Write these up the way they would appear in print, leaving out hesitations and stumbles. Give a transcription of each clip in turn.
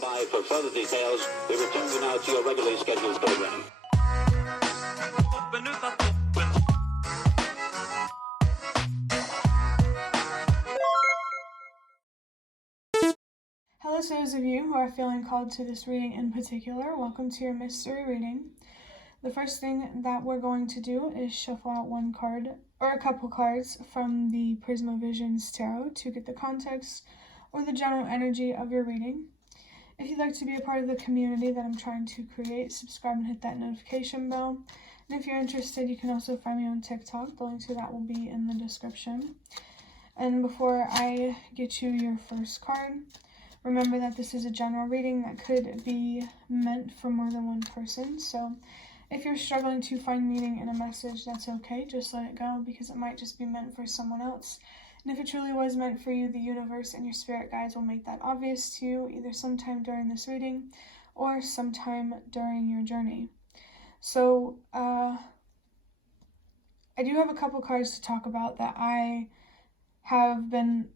stand by for further details. We return you now to your regularly scheduled program. Hello to those of you who are feeling called to this reading in particular. Welcome to your mystery reading. The first thing that we're going to do is shuffle out one card or a couple cards from the Prisma Visions Tarot to get the context or the general energy of your reading. If you'd like to be a part of the community that I'm trying to create, subscribe and hit that notification bell. And if you're interested, you can also find me on TikTok. The link to that will be in the description. And before I get you your first card, remember that this is a general reading that could be meant for more than one person. So if you're struggling to find meaning in a message, that's okay. Just let it go, because it might just be meant for someone else. And if it truly was meant for you, the universe and your spirit guides will make that obvious to you, either sometime during this reading or sometime during your journey. So I do have a couple cards to talk about that I have been,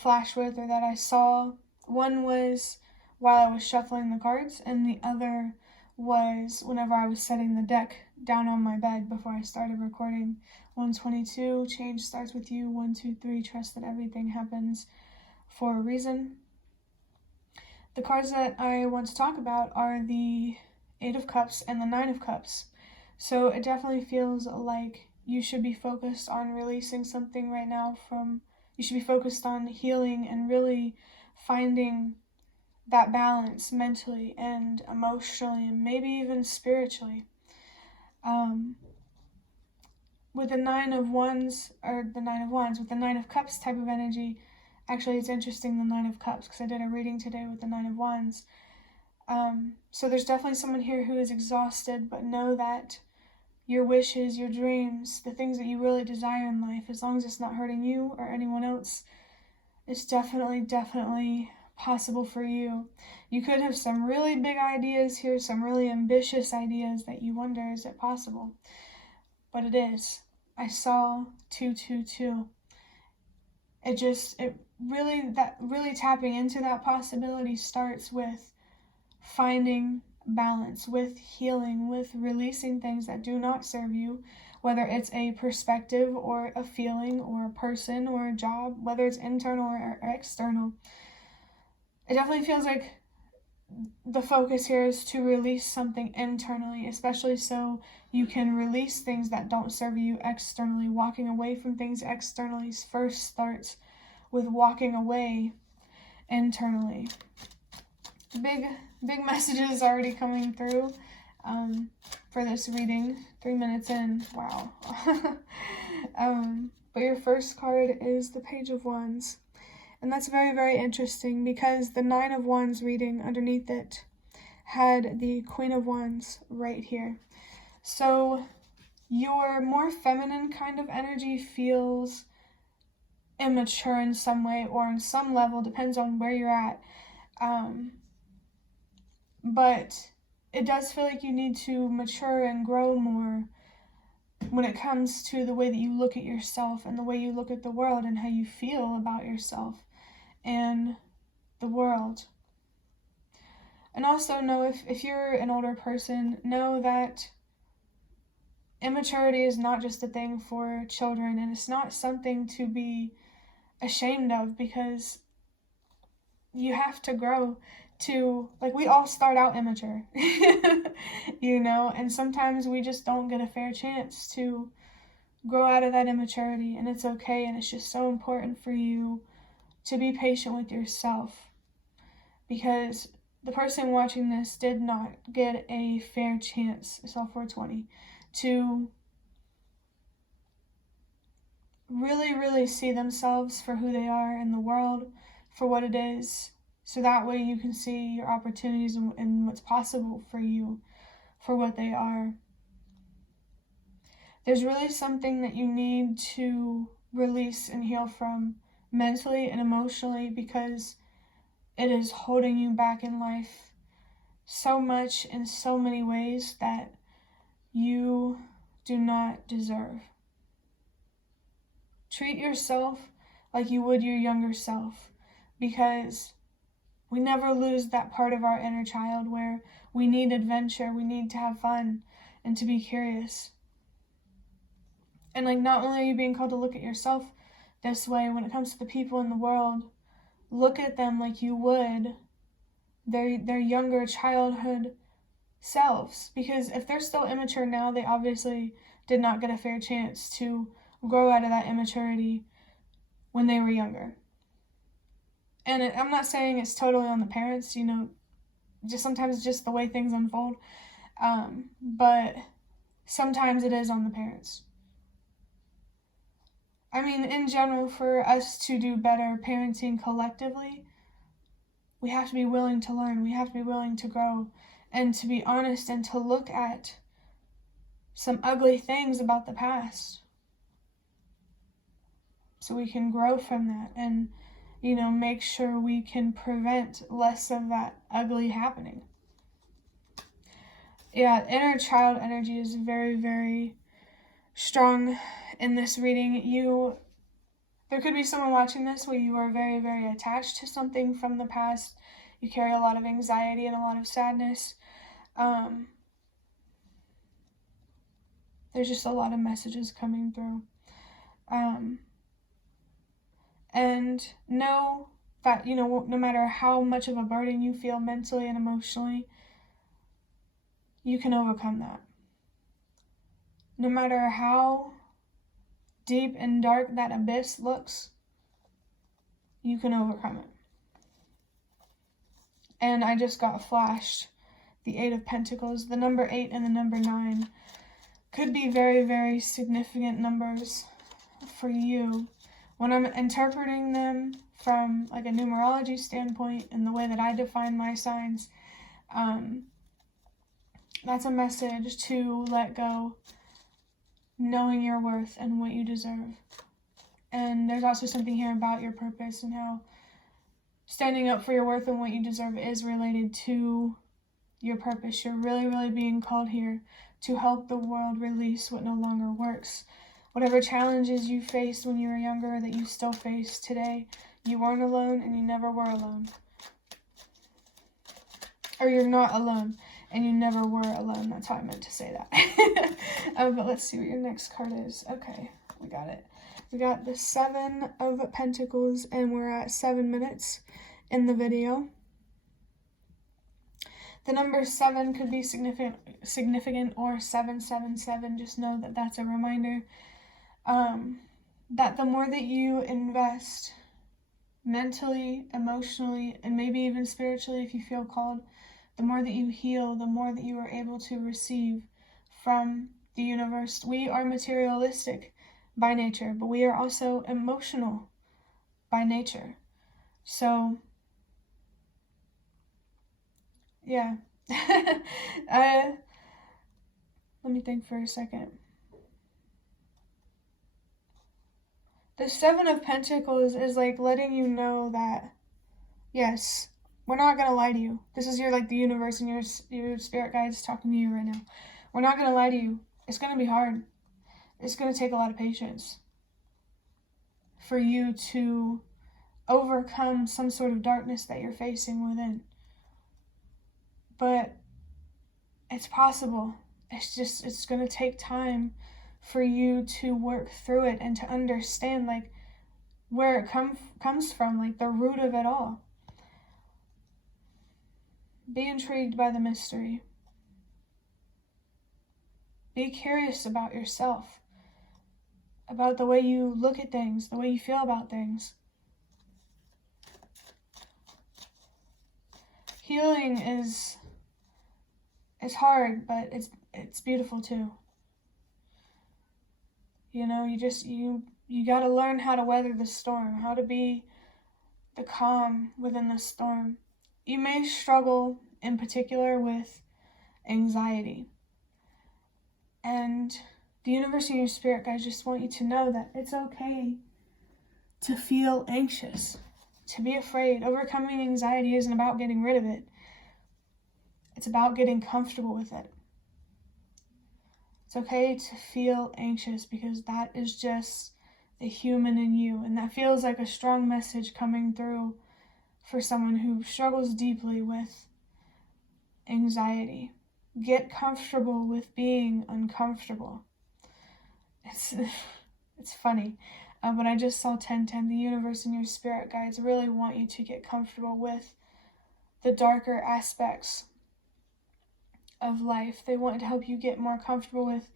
flashed with, or that I saw. One was while I was shuffling the cards, and the other was whenever I was setting the deck down on my bed before I started recording. 122, change starts with you. 123, trust that everything happens for a reason. The cards that I want to talk about are the 8 of Cups and the 9 of Cups. So it definitely feels like you should be focused on releasing something right now. You should be focused on healing and really finding that balance mentally and emotionally and maybe even spiritually. With the 9 of Wands, with the 9 of Cups type of energy, actually it's interesting, the 9 of Cups, because I did a reading today with the 9 of Wands. So there's definitely someone here who is exhausted, but know that your wishes, your dreams, the things that you really desire in life, as long as it's not hurting you or anyone else, it's definitely possible for you. You could have some really big ideas here, some really ambitious ideas that you wonder, is it possible? But it is. I saw 222. Really tapping into that possibility starts with finding balance, with healing, with releasing things that do not serve you, whether it's a perspective or a feeling or a person or a job, whether it's internal or external. It definitely feels like the focus here is to release something internally, especially so you can release things that don't serve you externally. Walking away from things externally first starts with walking away internally. Big messages already coming through for this reading. 3 minutes in. Wow. But your first card is the Page of Wands. And that's very, very interesting, because the 9 of Wands reading underneath it had the Queen of Wands right here. So your more feminine kind of energy feels immature in some way or in some level, depends on where you're at. But it does feel like you need to mature and grow more when it comes to the way that you look at yourself and the way you look at the world and how you feel about yourself and the world. And also know, if you're an older person, know that immaturity is not just a thing for children, and it's not something to be ashamed of, because you have to grow to, we all start out immature, and sometimes we just don't get a fair chance to grow out of that immaturity, and it's okay. And it's just so important for you to be patient with yourself, because the person watching this did not get a fair chance, I saw 420, to really see themselves for who they are in the world, for what it is, so that way you can see your opportunities and what's possible for you for what they are. There's really something that you need to release and heal from mentally and emotionally, because it is holding you back in life so much in so many ways that you do not deserve. Treat yourself like you would your younger self, because We never lose that part of our inner child where we need adventure, we need to have fun, and to be curious. And like, not only are you being called to look at yourself this way, when it comes to the people in the world, look at them like you would their younger childhood selves. Because if they're still immature now, they obviously did not get a fair chance to grow out of that immaturity when they were younger. And I'm not saying it's totally on the parents, you know, just sometimes it's just the way things unfold. But sometimes it is on the parents. I mean, in general, for us to do better parenting collectively, we have to be willing to learn. We have to be willing to grow and to be honest and to look at some ugly things about the past so we can grow from that and, you know, make sure we can prevent less of that ugly happening. Yeah, inner child energy is very, very strong in this reading. There could be someone watching this where you are very, very attached to something from the past. You carry a lot of anxiety and a lot of sadness. There's just a lot of messages coming through. And know that, you know, no matter how much of a burden you feel mentally and emotionally, you can overcome that. No matter how deep and dark that abyss looks, you can overcome it. And I just got flashed the 8 of Pentacles. The number 8 and the number 9 could be very, very significant numbers for you. When I'm interpreting them from like a numerology standpoint and the way that I define my signs, that's a message to let go, knowing your worth and what you deserve. And there's also something here about your purpose and how standing up for your worth and what you deserve is related to your purpose. You're really, really being called here to help the world release what no longer works. Whatever challenges you faced when you were younger that you still face today, you weren't alone and you never were alone. Or you're not alone and you never were alone. That's how I meant to say that. But let's see what your next card is. Okay, we got it. We got the 7 of Pentacles and we're at 7 minutes in the video. The number 7 could be significant or 777. Just know that that's a reminder that the more that you invest mentally, emotionally, and maybe even spiritually if you feel called, the more that you heal, the more that you are able to receive from the universe. We are materialistic by nature, but we are also emotional by nature. So, yeah. Let me think for a second. The 7 of Pentacles is like letting you know that, yes, we're not going to lie to you. This is your, like, the universe and your spirit guides talking to you right now. We're not going to lie to you. It's going to be hard. It's going to take a lot of patience for you to overcome some sort of darkness that you're facing within. But it's possible. It's going to take time for you to work through it and to understand, like, where it comes from, like, the root of it all. Be intrigued by the mystery. Be curious about yourself, about the way you look at things, the way you feel about things. Healing is hard, but it's beautiful too. You know, you got to learn how to weather the storm, how to be the calm within the storm. You may struggle in particular with anxiety. And the universe and your spirit guys just want you to know that it's okay to feel anxious, to be afraid. Overcoming anxiety isn't about getting rid of it. It's about getting comfortable with it. It's okay to feel anxious because that is just the human in you. And that feels like a strong message coming through for someone who struggles deeply with anxiety. Get comfortable with being uncomfortable. It's funny, but I just saw 1010. The universe and your spirit guides really want you to get comfortable with the darker aspects of life. They want to help you get more comfortable with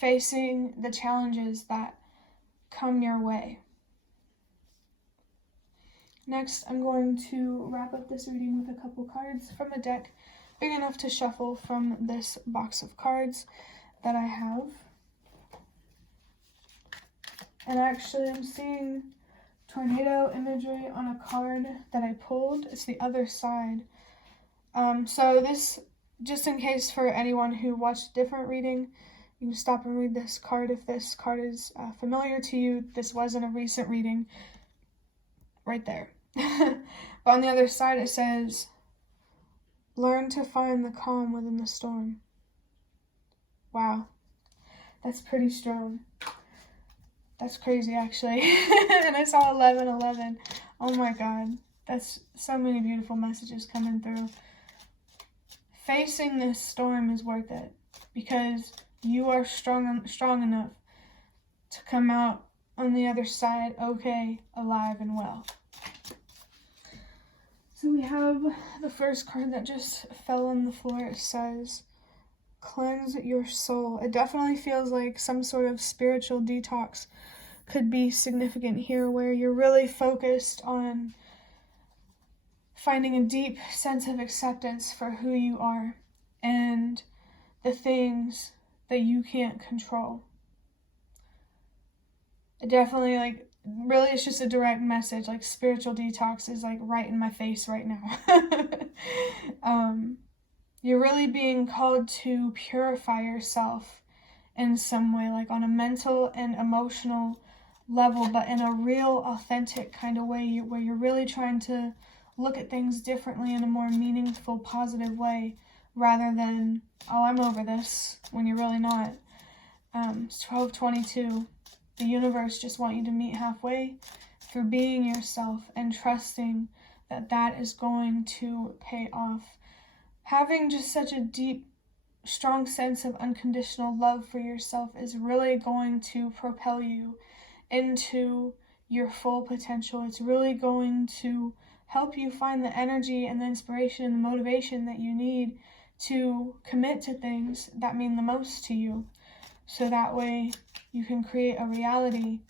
facing the challenges that come your way. Next, I'm going to wrap up this reading with a couple cards from a deck big enough to shuffle from this box of cards that I have. And actually, I'm seeing tornado imagery on a card that I pulled. It's the other side. So this, just in case for anyone who watched a different reading, you can stop and read this card if this card is familiar to you. This wasn't a recent reading. Right there. But on the other side it says, learn to find the calm within the storm. Wow. That's pretty strong. That's crazy, actually. And I saw 1111. Oh my God. That's so many beautiful messages coming through. Facing this storm is worth it because you are strong enough to come out on the other side okay, alive and well. So we have the first card that just fell on the floor. It says, cleanse your soul. It definitely feels like some sort of spiritual detox could be significant here, where you're really focused on finding a deep sense of acceptance for who you are and the things that you can't control. It definitely, really, it's just a direct message. Spiritual detox is right in my face right now. You're really being called to purify yourself in some way, on a mental and emotional level, but in a real, authentic kind of way, where you're really trying to look at things differently in a more meaningful, positive way, rather than, oh, I'm over this, when you're really not. It's 12:22. The universe just want you to meet halfway through being yourself and trusting that that is going to pay off. Having just such a deep, strong sense of unconditional love for yourself is really going to propel you into your full potential. It's really going to help you find the energy and the inspiration and the motivation that you need to commit to things that mean the most to you. So that way you can create a reality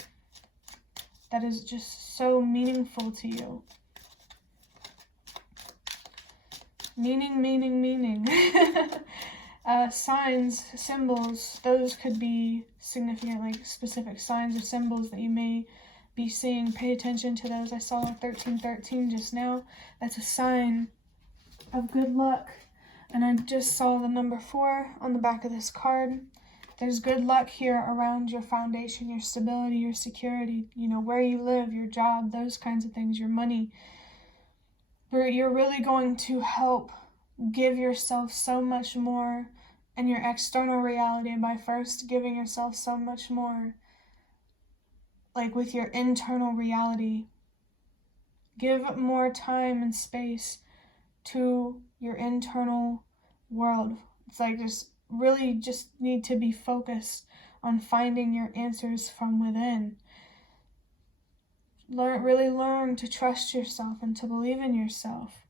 that is just so meaningful to you. Meaning. Signs, symbols, those could be significant, specific signs or symbols that you may be seeing. Pay attention to those. I saw 1313 just now. That's a sign of good luck. And I just saw the number 4 on the back of this card. There's good luck here around your foundation, your stability, your security, where you live, your job, those kinds of things, your money. Where you're really going to help give yourself so much more in your external reality by first giving yourself so much more, with your internal reality. Give more time and space to your internal world. It's just need to be focused on finding your answers from within. Really learn to trust yourself and to believe in yourself.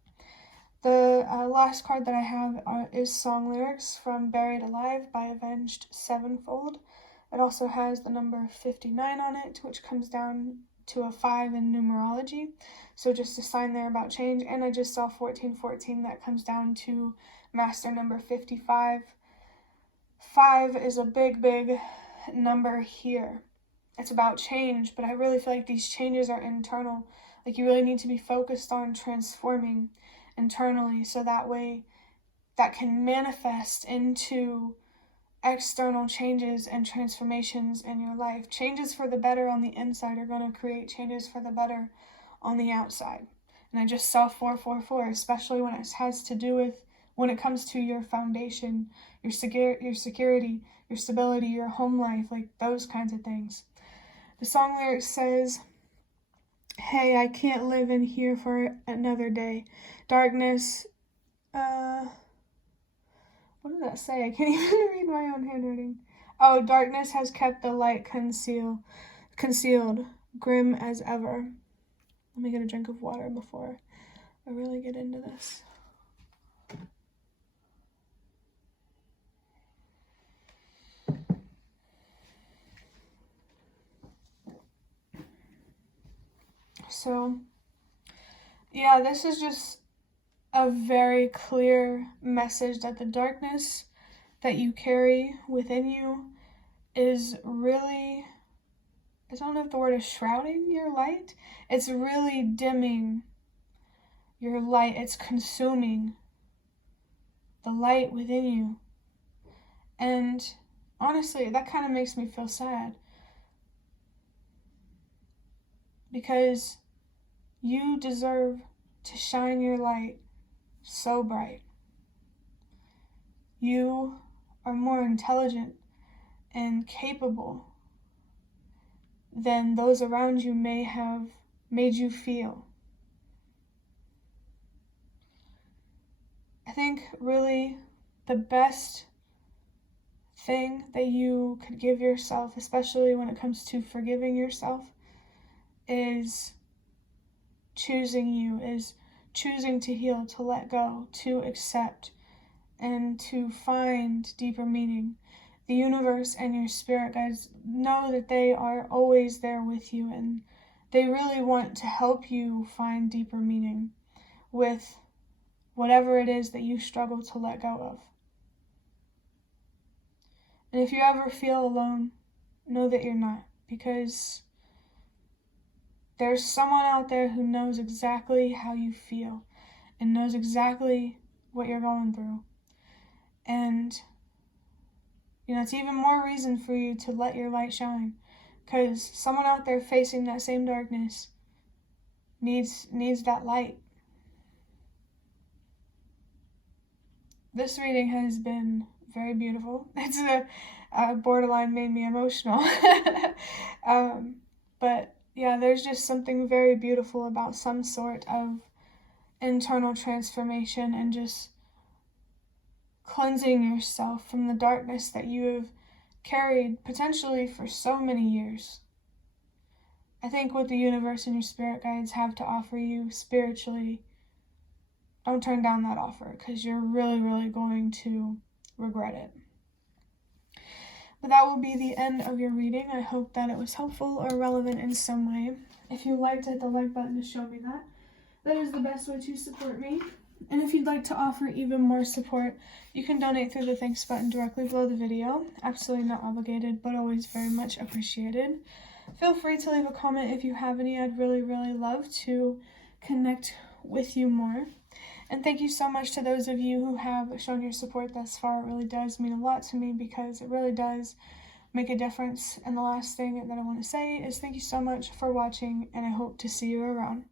The last card that I have is song lyrics from Buried Alive by Avenged Sevenfold. It also has the number 59 on it, which comes down to a 5 in numerology. So just a sign there about change. And I just saw 1414 that comes down to master number 55. 5 is a big number here. It's about change, but I really feel like these changes are internal. You really need to be focused on transforming internally, so that way that can manifest into external changes and transformations in your life. Changes for the better on the inside are going to create changes for the better on the outside. And I just saw 444, especially when it has to do with when it comes to your foundation, your security, your stability, your home life, those kinds of things. The song lyrics says, Hey, I can't live in here for another day. Darkness, what does that say? I can't even read my own handwriting. Oh, darkness has kept the light concealed, grim as ever. Let me get a drink of water before I really get into this. So, yeah, this is just a very clear message that the darkness that you carry within you is really, I don't know if the word is shrouding your light. It's really dimming your light. It's consuming the light within you. And honestly, that kind of makes me feel sad. Because you deserve to shine your light so bright. You are more intelligent and capable than those around you may have made you feel. I think really the best thing that you could give yourself, especially when it comes to forgiving yourself, is choosing you, is choosing to heal, to let go, to accept, and to find deeper meaning. The universe and your spirit guides know that they are always there with you, and they really want to help you find deeper meaning with whatever it is that you struggle to let go of. And if you ever feel alone, know that you're not, because there's someone out there who knows exactly how you feel and knows exactly what you're going through. And it's even more reason for you to let your light shine, because someone out there facing that same darkness needs that light. This reading has been very beautiful. It's borderline made me emotional. But yeah, there's just something very beautiful about some sort of internal transformation and just cleansing yourself from the darkness that you have carried potentially for so many years. I think what the universe and your spirit guides have to offer you spiritually, don't turn down that offer, because you're really, really going to regret it. But that will be the end of your reading. I hope that it was helpful or relevant in some way. If you liked, hit the like button to show me that. That is the best way to support me. And if you'd like to offer even more support, you can donate through the thanks button directly below the video. Absolutely not obligated, but always very much appreciated. Feel free to leave a comment if you have any. I'd really, really love to connect with you more. And thank you so much to those of you who have shown your support thus far. It really does mean a lot to me, because it really does make a difference. And the last thing that I want to say is thank you so much for watching, and I hope to see you around.